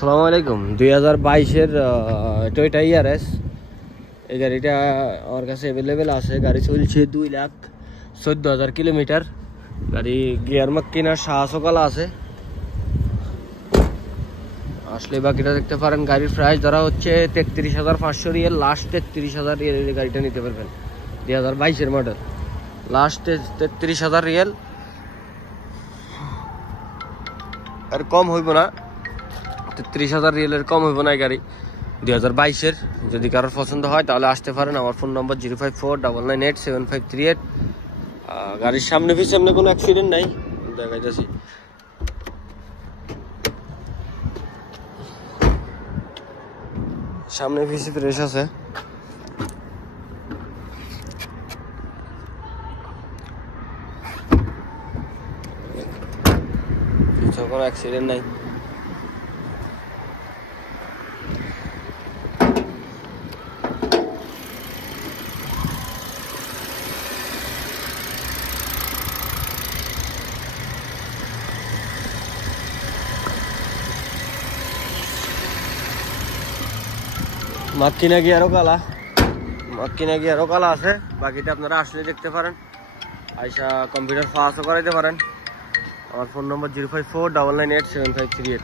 আসসালামু আলাইকুম। 2022-এর টয়োটা ইয়ারএস এই গাড়িটা আমার কাছে অ্যাভেলেবেল আছে। গাড়ি চলছে 2,14,000 কিলোমিটার। গাড়ি গিয়ার মাক্কিনার সাহসকালা আছে। আসলে বাকিটা দেখতে পারেন। গাড়ির প্রাইস ধরা হচ্ছে 33,500 রিয়াল। লাস্ট 33,000 রিয়ালের গাড়িটা নিতে পারবেন। 2022-এর মডেল, লাস্ট 33,000 রিয়াল, আর কম হইব না। 33,000 রিয়ালের কম হইব না এই গাড়ি 2022-এর। যদি কারোর পছন্দ হয় তাহলে আসতে পারেন। আমার ফোন নম্বর 05499875538। গাড়ির সামনে পিছনে কোনো অ্যাক্সিডেন্ট নাই, দেখাইতেছি। সামনে পিছে ফ্রেশ আছে। পিছনে কোনো অ্যাক্সিডেন্ট নাই। মাক্কিনা গিয়ারও কালা আছে। বাকিটা আপনারা আসলে দেখতে পারেন, আইসা কম্পিউটার ফাঁসও করাইতে পারেন। আমার ফোন নম্বর 05499875538।